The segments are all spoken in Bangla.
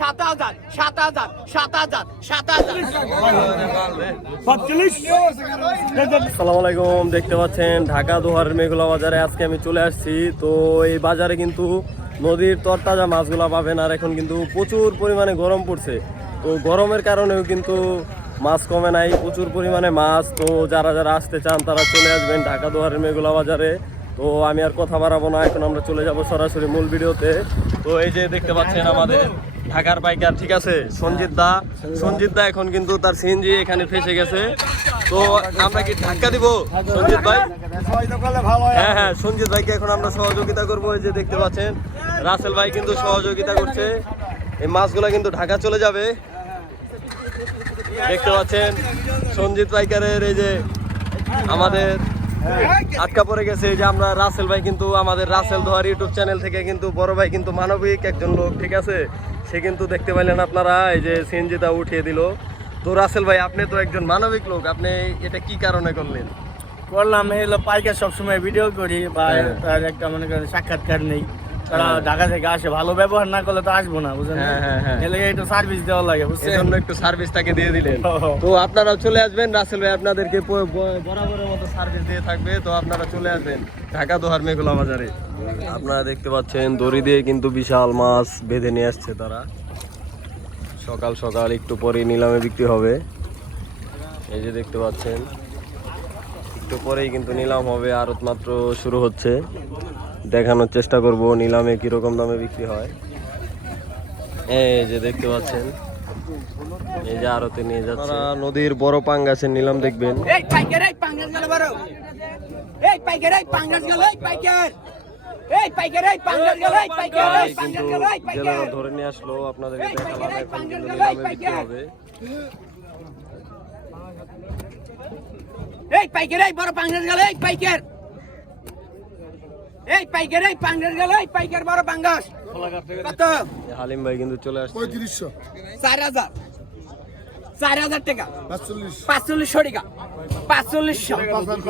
সাত হাজার সাত হাজার সাত হাজার সাত হাজার আলাইকুম দেখতে পাচ্ছেন ঢাকা দোহারের মেঘলা বাজারে আজকে আমি চলে আসছি। তো এই বাজারে কিন্তু নদীর তরতাজা মাছগুলা পাবেন আর এখন কিন্তু প্রচুর পরিমাণে গরম পড়ছে। তো গরমের কারণেও কিন্তু মাছ কমে নাই প্রচুর পরিমাণে মাছ। তো যারা যারা আসতে চান তারা চলে আসবেন ঢাকা দোহারের মেঘলা বাজারে। তো আমি আর কথা বাড়াবো না এখন আমরা চলে যাব সরাসরি মূল ভিডিওতে। তো এই যে দেখতে পাচ্ছেন আমাদের ঢাকার বাইকার ঠিক আছে? সঞ্জিত দা সঞ্জিত দা এখন কিন্তু তার সিএনজি এখানে ফেসে গেছে। তো আমরা কি ধাক্কা দিব? সঞ্জিত ভাই? হ্যাঁ হ্যাঁ সঞ্জিত ভাইকে এখন আমরা সহযোগিতা করব যে দেখতে পাচ্ছেন। রাসেল ভাই কিন্তু সহযোগিতা করছে। এই মাছগুলো কিন্তু ঢাকা চলে যাবে। দেখতে পাচ্ছেন, সঞ্জিত বাইকারের এই যে আমাদের আটকা পড়ে গেছে এই যে আমরা রাসেল ভাই কিন্তু আমাদের রাসেল ধোয়ার ইউটিউব চ্যানেল থেকে কিন্তু বড় ভাই কিন্তু মানবিক একজন লোক ঠিক আছে? সে কিন্তু দেখতে পাইলেন আপনারা এই যে সিএনজিটা উঠিয়ে দিল। তো রাসেল ভাই আপনি তো একজন মানবিক লোক আপনি এটা কি কারণে করলেন? করলাম এই হলো পাইকার সবসময় ভিডিও করি বা হ্যাঁ। তার একটা মনে করেন সাক্ষাৎকার নেই। তারা ঢাকা থেকে আসে ভালো ব্যবহার না করলে তো আসব না বুঝলেন? হ্যাঁ, হ্যাঁ, হ্যাঁ। এলে একটু সার্ভিস দেওয়া লাগে বুঝছেন? এজন্য একটু সার্ভিস তাকে দিয়ে দিলেন। তো আপনারা চলে আসবেন রাসেল ভাই আপনাদেরকে বরাবরের মতো সার্ভিস দিয়ে থাকবে তো আপনারা চলে আসবেন ঢাকা দোহার মেঘলা বাজারে। আপনারা দেখতে পাচ্ছেন দড়ি দিয়ে কিন্তু বিশাল মাছ বেঁধে নিয়ে আসছে তারা। সকাল সকাল একটু পরে নিলামে বিক্রি হবে। এই যে দেখতে পাচ্ছেন একটু পরেই কিন্তু নিলাম হবে আরত মাত্র শুরু হচ্ছে। দেখানোর চেষ্টা করব নিলামে কীরকম দামে বিক্রি হয়। এই যে দেখতে পাচ্ছেন এই যে আরতে নিয়ে যাচ্ছে। নদীর বড় পাঙ্গাসের নিলাম দেখবেন। এই পাইকার এই পাঙ্গাস গেল বড়। এই পাইকার এই পাঙ্গাস গেল এই পাইকার। এই পাইকার এই পাঙ্গাস গেল এই পাইকার এই এই কিন্তু পাঙ্গাস গেল এই জেলেরা পাইকার ধরে নিয়ে আসলো আপনাদেরকে দেখালাম এখন কিন্তু নিলামে বিক্রি হবে। এই পাইকার এই বড় পাঙ্গাস গেল এই পাইকার। এই পাইকার এই পাঙ্গাস গেল এই পাইকার বড় পাঙ্গাস। কত? এই হালিম ভাই কিন্তু চলে আসছে। পঁয়ত্রিশশো। চার হাজার। চার হাজার টাকা। পাঁচচল্লিশ। পাঁচচল্লিশশো টাকা। পাঁচচল্লিশশো।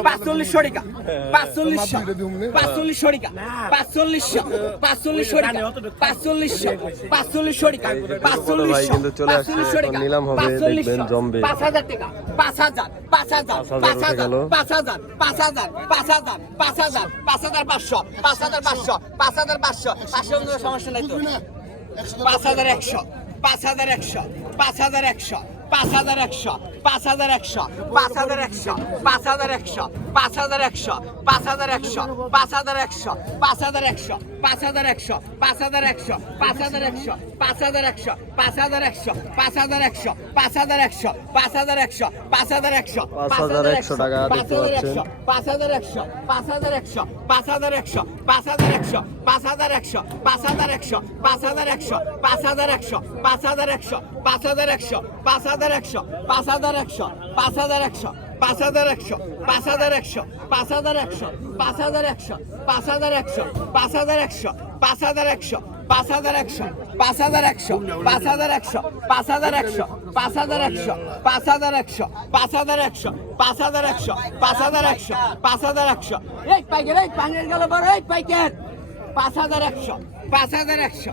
পাঁচচল্লিশশো টাকা। পাঁচচল্লিশশো। পাঁচচল্লিশশো টাকা। পাঁচচল্লিশশো। পাঁচচল্লিশশো টাকা। পাঁচচল্লিশশো। পাঁচচল্লিশশো টাকা। পাঁচচল্লিশশো। এখন টাকা। নিলাম হবে, দেখবেন জমবে। পাঁচ হাজার টাকা। পাঁচ হাজার পাঁচ হাজার পাঁচ হাজার। পাঁচ হাজার পাঁচ হাজার পাঁচ হাজার পাঁচ হাজার পাঁচ হাজার পাঁচশো। পাঁচ হাজার পাঁচশো। পাঁচ হাজার পাঁচশো পাঁচশো সমস্যা নাই তো। পাঁচ হাজার একশো পাঁচ হাজার একশো। পাঁচ হাজার একশো। পাঁচ হাজার একশো পাঁচ হাজার একশো পাঁচ হাজার একশো পাঁচ হাজার একশো। পাঁচ হাজার একশো পাঁচ হাজার একশো পাঁচ হাজার একশো পাঁচ হাজার একশো পাঁচ হাজার একশো পাঁচ হাজার একশো পাঁচ হাজার একশো পাঁচ হাজার একশো পাঁচ হাজার একশো পাঁচ হাজার একশো পাঁচ হাজার একশো পাঁচ হাজার একশো পাঁচ হাজার একশো পাঁচ হাজার একশো টাকা দেখতে পাচ্ছেন। পাঁচ হাজার একশো পাঁচ হাজার একশো পাঁচ হাজার একশো পাঁচ হাজার একশো পাঁচ হাজার একশো পাঁচ হাজার একশো পাঁচ হাজার একশো পাঁচ হাজার একশো পাঁচ হাজার একশো পাঁচ হাজার একশো পাঁচ হাজার একশো পাঁচ হাজার একশো পাঁচ হাজার একশো পাঁচ হাজার একশো পাঁচ হাজার একশো পাঁচ হাজার একশো পাঁচ হাজার একশো পাঁচ হাজার একশো পাঁচ হাজার একশো পাঁচ হাজার একশো পাঁচ হাজার একশো পাঁচ হাজার একশো পাঁচ হাজার একশো পাঁচ হাজার একশো পাঁচ হাজার একশো পাঁচ হাজার একশো পাঁচ হাজার একশো পাঁচ হাজার একশো পাঁচ হাজার একশো পাঁচ হাজার একশো এই পাইকার এই পাঙ্গের গেল বড় এই পাইকার পাঁচ হাজার একশো পাঁচ হাজার একশো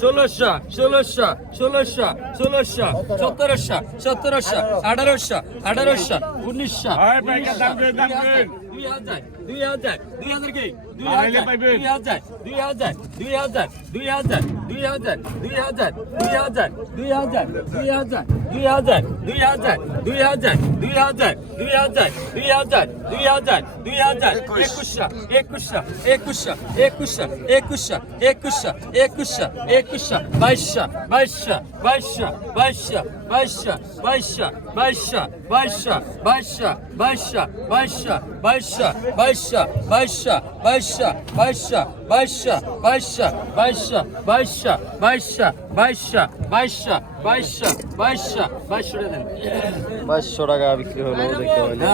ষোলোশো ষোলোশো ষোলোশো ষোলোশো সতেরোশো সতেরোশো আঠারোশো আঠারোশো উনিশশো দুই হাজার। দুই হাজার দুই হাজার কি দুই হাজার দুই হাজার দুই হাজার দুই হাজার দুই হাজার দুই হাজার দুই হাজার দুই হাজার দুই হাজার দুই হাজার দুই হাজার দুই হাজার দুই হাজার দুই হাজার দুই হাজার দুই হাজার দুই হাজার দুই হাজার একুশশো একুশশো একুশশো একুশশো একুশশো একুশশো একুশশো একুশশো বাইশশো বাইশশো বাইশশো বাইশশো বাইশশো বাইশশো বাইশশো বাইশশো বাইশশো বাইশশো বাইশশো বাইশশো বাইশশো বাইশশো বাইশশো বাইশশো বাইশশো বাইশশো বাইশশো বাইশশো বাইশশো বাইশশো বাইশশো বাইশশো বাইশশো বাইশশো টাকা দেন বাইশশো টাকা বিক্রি হলো দেখতে পাইলেন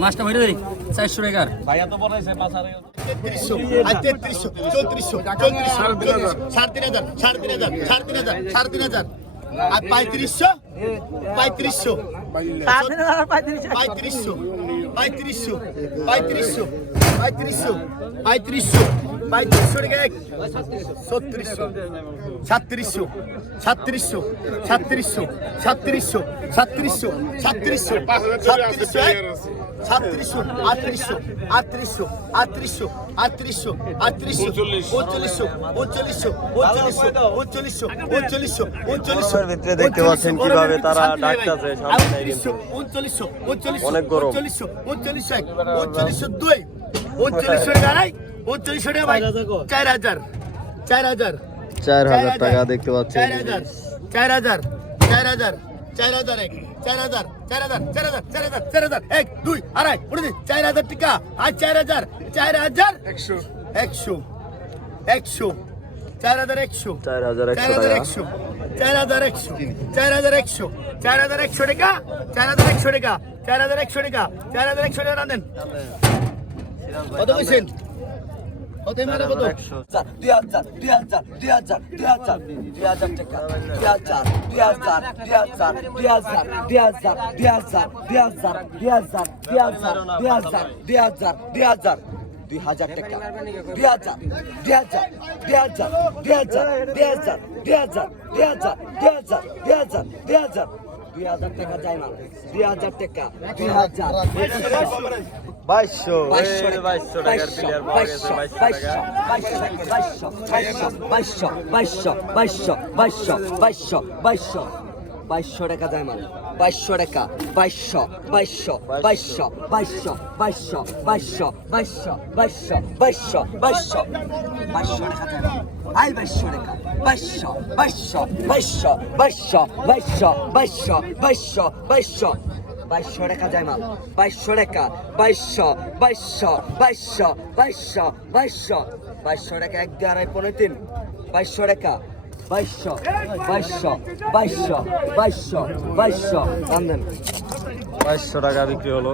মাছটা ভরে দেই চারশো টাকার তেত্রিশশো আর তেত্রিশশো চৌত্রিশশো চৌত্রিশশো সাড়ে তিন হাজার সাড়ে তিন হাজার সাড়ে তিন হাজার সাড়ে তিন হাজার আর পঁয়ত্রিশশো পঁয়ত্রিশশো পঁয়ত্রিশশো পঁয়ত্রিশশো Vai, Trício. Vai, Trício. Vai, Trício. Vai, Trício. পঁয়ত্রিশশো টাকা এক। ছত্রিশশো। সাতত্রিশশো সাতত্রিশশো সাতত্রিশশো সাতত্রিশশো সাতত্রিশশো সাতত্রিশশো সাতত্রিশশো সাতত্রিশশো আটত্রিশশো। আটত্রিশশো। আটত্রিশশো। আটত্রিশশো। আটত্রিশশো। উনচল্লিশশো। উনচল্লিশশো। উনচল্লিশশো। উনচল্লিশশো। উনচল্লিশশো। ভিতরে দেখতে পাচ্ছেন কীভাবে তারা ডাকতেছে সামনে কিন্তু। উনচল্লিশশো। উনচল্লিশশো। এক। উনচল্লিশশো দুই। উনচল্লিশশো আড়াই উনচল্লিশশো টাকা ভাই চার হাজার চার হাজার চার হাজার টাকা দেখতে পাচ্ছেন চার হাজার চার হাজার চার হাজার চার হাজার এক চার হাজার চার হাজার চার হাজার চার হাজার চার হাজার এক দুই আড়াই উঠে চার হাজার টাকা আর চার হাজার চার হাজার একশো একশো একশো চার হাজার একশো চার হাজার চার হাজার টাকা একশো চার হাজার একশো চার হাজার একশো চার হাজার একশো টাকা চার হাজার একশো টাকা চার হাজার একশো টাকা চার হাজার একশো টাকা দেন কত বলছেন কত মানে কত একশো দুই হাজার টাকা দুই হাজার দুই হাজার দুই হাজার দুই হাজার দুই হাজার দুই হাজার দুই হাজার দুই হাজার দুই হাজার দুই হাজার দুই হাজার টাকা যায় না দুই হাজার টাকা দুই হাজার বাইশশো বাইশশো টাকার প্লেয়ার বাইশশো টাকা বাইশশো বাইশশো বাইশশো বাইশশো বাইশশো টাকা যায় মানে বাইশশো টাকা বাইশশো বাইশশো বাইশশো বাইশশো বাইশশো বাইশশো বাইশশো বাইশশো বাইশশো বাইশশো বাইশশো টাকা যায় মানে আই বাইশশো টাকা বাইশশো বাইশশো বাইশশো বাইশশো বাইশশো বাইশশো বাইশশো বাইশশো বাইশশো টাকা যায় মাল বাইশশো টাকা বাইশশো বাইশশো বাইশশো বাইশশো বাইশশো বাইশশো টাকা এক দুই আড়াই পনেরো তিন বাইশশো টাকা বাইশশো বাইশশো বাইশশো বাইশশো বাইশশো কান্দেন বাইশশো টাকা বিক্রি হলো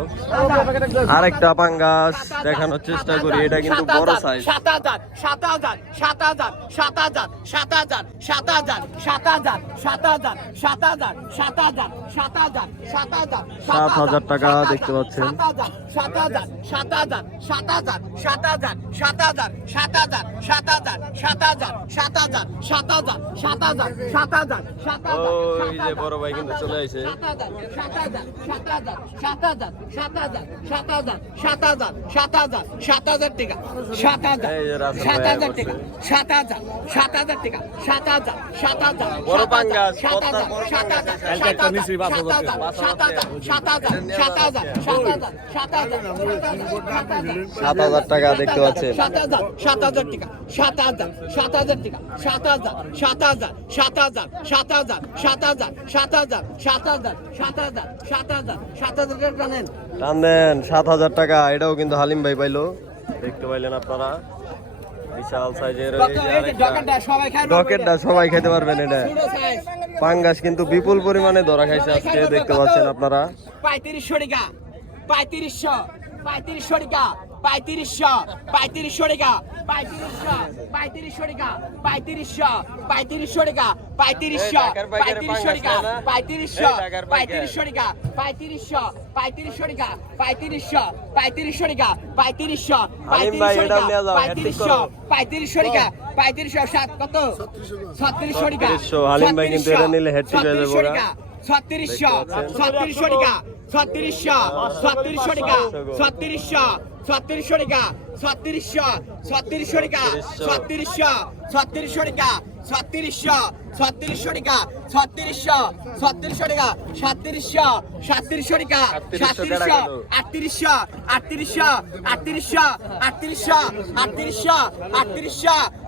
আরেকটা পাঙ্গাস দেখানোর চেষ্টা করি এটা কিন্তু বড় সাইজ সাত হাজার সাত হাজার সাত হাজার সাত হাজার সাত হাজার সাত হাজার সাত হাজার সাত হাজার সাত হাজার সাত হাজার সাত হাজার সাত হাজার সাত হাজার টাকা দেখতে পাচ্ছেন। সাত হাজার সাত হাজার সাত হাজার সাত হাজার সাত হাজার সাত হাজার সাত হাজার সাত হাজার সাত হাজার সাত হাজার সাত হাজার সাত হাজার সাত হাজার ওই যে বড় ভাই কিন্তু চলে আসে সাত হাজার সাত হাজার সাত হাজার সাত হাজার সাত হাজার সাত হাজার সাত হাজার সাত হাজার সাত হাজার টাকা সাত হাজার সাত হাজার। টাকা সাত হাজার সাত হাজার টাকা সাত হাজার সাত হাজার সাত হাজার সাত হাজার। সাত হাজার সাত হাজার সাত হাজার সাত হাজার সাত হাজার সাত হাজার সাত হাজার টাকা দেখতে পাচ্ছেন সাত হাজার সাত হাজার টাকা সাত হাজার সাত হাজার টাকা সাত হাজার সাত হাজার সাত হাজার সাত হাজার সাত হাজার সাত হাজার সাত হাজার সাত হাজার সাত হাজার সাত হাজার টান দেন সাত হাজার টাকা। এটাও কিন্তু হালিম ভাই পাইলো। দেখতে পাইলেন আপনারা। বিশাল সাইজের ডকেটটা সবাই খেতে পারবেন এটা। পাঙ্গাস কিন্তু বিপুল পরিমাণে ধরা খাইছে আজকে দেখতে পাচ্ছেন আপনারা। পঁয়ত্রিশশো টাকা। পঁয়ত্রিশশো পঁয়ত্রিশশো টাকা। পঁয়ত্রিশশো পঁয়ত্রিশশো টাকা পঁয়ত্রিশশো পঁয়ত্রিশশো টাকা পঁয়ত্রিশশো পঁয়ত্রিশশো টাকা পঁয়ত্রিশশো পঁয়ত্রিশশো টাকা পঁয়ত্রিশশো পঁয়ত্রিশশো টাকা পঁয়ত্রিশশো পঁয়ত্রিশশো টাকা পঁয়ত্রিশশো পঁয়ত্রিশশো টাকা পঁয়ত্রিশশো পঁয়ত্রিশশো টাকা পঁয়ত্রিশশো। পঁয়ত্রিশশো টাকা পঁয়ত্রিশশো সাত কত? ছত্রিশশো টাকা হালিম ভাই কিন্তু এটা নিলে হেড ঠিক হয়ে যাবে ছত্রিশশো ছত্রিশশো টাকা ছত্রিশশো ছত্রিশশো টাকা ছত্রিশশো ছত্রিশশো টাকা ছত্রিশশো ছত্রিশশো টাকা ছত্রিশশো ছত্রিশশো টাকা ছত্রিশশো ছত্রিশশো টাকা ছত্রিশশো ছত্রিশশো টাকা সাতত্রিশশো সাতত্রিশশো টাকা সাতত্রিশশো আটত্রিশশো আটত্রিশশো আটত্রিশশো আটত্রিশশো আটত্রিশশো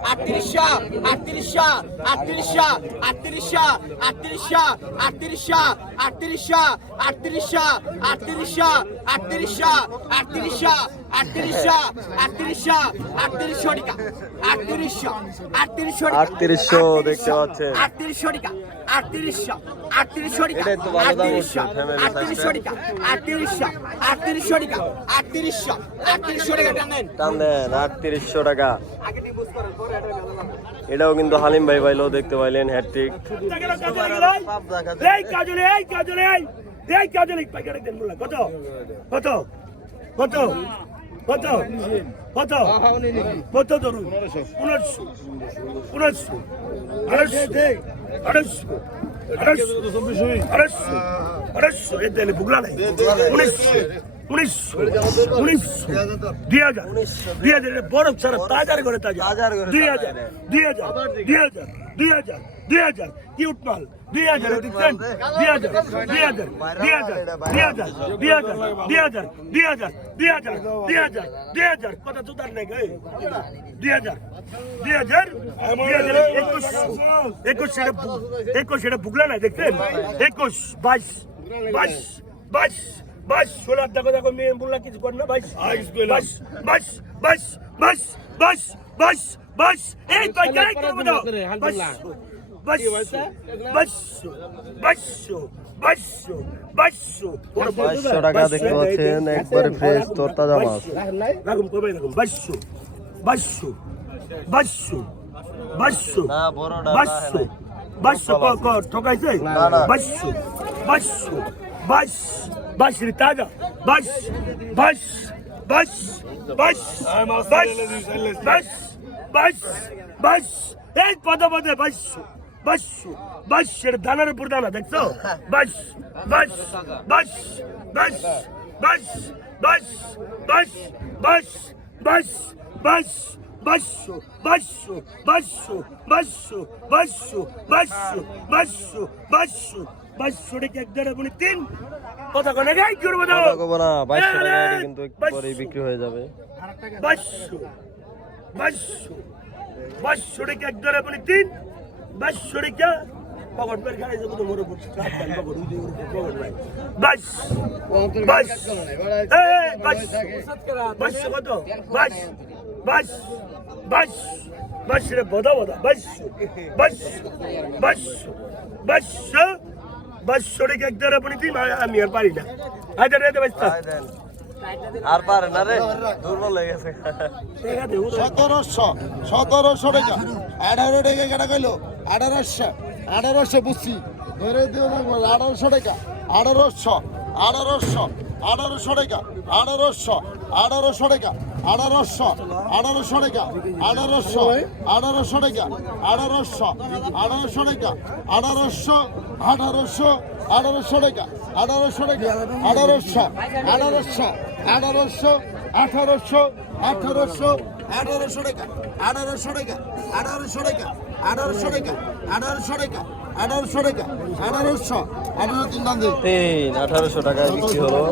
আটত্রিশশো আটত্রিশশো আটত্রিশশো আটত্রিশশো আটত্রিশশো আটত্রিশশো আটত্রিশশো আটত্রিশশো আটত্রিশশো আটত্রিশশো আটত্রিশশো আটত্রিশশো আটত্রিশশো আটত্রিশশো আটত্রিশশো টাকা আটত্রিশশো আটত্রিশশো টাকা আটত্রিশশো দেখতে পাচ্ছেন আটত্রিশশো টাকা আটত্রিশশো আটত্রিশশো টাকা এটাই তো ভালো দাম হচ্ছে, আটত্রিশশো আটত্রিশশো টাকা আটত্রিশশো আটত্রিশশো টাকা আটত্রিশশো আটত্রিশশো টাকা টানেন টান দেন আটত্রিশশো টাকা এটাও কিন্তু হালিম ভাই পাইলেও দেখতে পাইলেন হ্যাট্রিক এই কাজলে এই কাজলে এই এই কাজলে পাইকারি দেন বললা কত কত কত কত কত কত ধরুন। পনেরোশো পনেরোশো আড়াইশো আড়াইশো আড়াইশো আড়াইশো এ দেলে বুগলা নাই। উনিশশো উনিশশো উনিশশো দুই হাজার। দুই হাজার বরফ ছাড়া তাজার করে তাজা। দুই হাজার দুই হাজার দুই হাজার দুই হাজার। দুই হাজার কি উঠমাল দুই হাজার দেখছেন দুই হাজার দুই হাজার দুই হাজার দুই হাজার দুই হাজার দুই হাজার দুই হাজার দুই হাজার দুই হাজার দুই হাজার কথা তো তার নেই। দুই হাজার দুই হাজার দুই হাজার একুশ একুশ সেটা একুশ সেটা বুকলা নাই দেখছেন একুশ বাইশ বাইশ বাইশ বাইশ ষোলো দেখো দেখো মেয়ে বললা কিছু কর না বাইশ বাইশ বাইশ বাইশ বাইশ বাইশ বাইশ বাইশ এই তো তো বাইশ বাইশ বাইশ বাইশ বাইশ বাইশ বাইশশো টাকা দেখতে পাচ্ছেন একবারে ফ্রেশ তরতাজা মাছ রাখুন কবে রাখুন বাইশশো বাইশশো বাইশশো বাইশশো না বড়টা বাইশশো বাইশশো ক ক ঠকাইছে বাইশশো বাইশশো বাইশ বাইশ রে তাজা বাইশ বাইশ বাইশ বাইশ বাইশ বাইশ বাইশ বাইশ এই পদে পদে বাইশশো বাইশশো বাইশ এর দানার উপর দানা দেখছ বাইশ বাইশ বাইশ বাইশ বাইশ বাইশ বাইশ বাইশ বাইশ বাইশ বাইশশো বাইশশো বাইশশো বাইশশো বাইশশো বাইশশো বাইশশো বাইশশো বাইশশো টাকা এক দেড় গুণে তিন কথা কোনে গাই করব দাও কথা কব না বাইশশো টাকা এটা কিন্তু একটু পরেই বিক্রি হয়ে যাবে বাইশশো বাইশশো বাইশশো টাকা এক দেড় গুণে তিন বাসরিকা পকট পের পকট উজে বাস বাস কত? বাস বাস বাস রে বদা বদা বাস বাস বাস বাস বাস সরিকা একদার আপনি দিন আমি আর পারি না। রে বাসতা আর পারে না রে দুর্বল হয়ে গেছে। সতেরোশো সতেরোশো টাকা। আঠারো টাকা কেটা কইলো? আঠারোশো আঠারোশো বুঝছি ধরে দিও আঠারোশো টাকা আঠারোশো আঠারোশো আঠারোশো টাকা আঠারোশো আঠারোশো টাকা আঠারোশো আঠারোশো টাকা আঠারোশো আঠারোশো টাকা আঠারোশো আঠারোশো টাকা আঠারোশো আঠারোশো আঠারোশো টাকা আঠারোশো টাকা আঠারোশো আঠারোশো আঠারোশো আঠারোশো আঠারোশো আঠারোশো টাকা আঠারোশো টাকা আঠারোশো টাকা আঠারোশো টাকা আঠারোশো টাকা আঠারোশো টাকা আঠারোশো। আঠারো আঠারোশো টাকায় বিক্রি হলো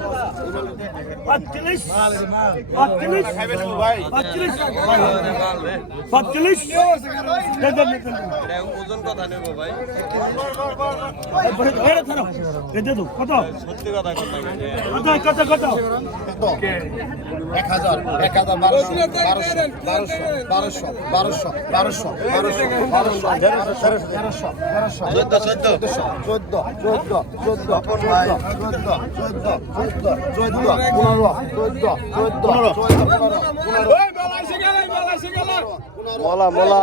চোদ্দ চোদ্দ চোদ্দ চোদ্দ চোদ্দ চোদ্দ চোদ্দ চোদ্দ চোদ্দ পনেরো চোদ্দ চোদ্দ চোদ্দ পনেরো। পনেরো মলা মলা।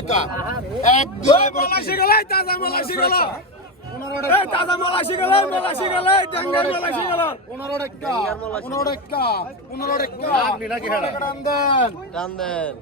টাকা এক দুই তাজা মালা গেল। এই তাজা মালাসি গেল মালাসি গেল ডেঙ্গার মালাসি গেল। পনেরো টাকা পনেরো টাকা পনেরো টাকা টান দেন। টান দেন।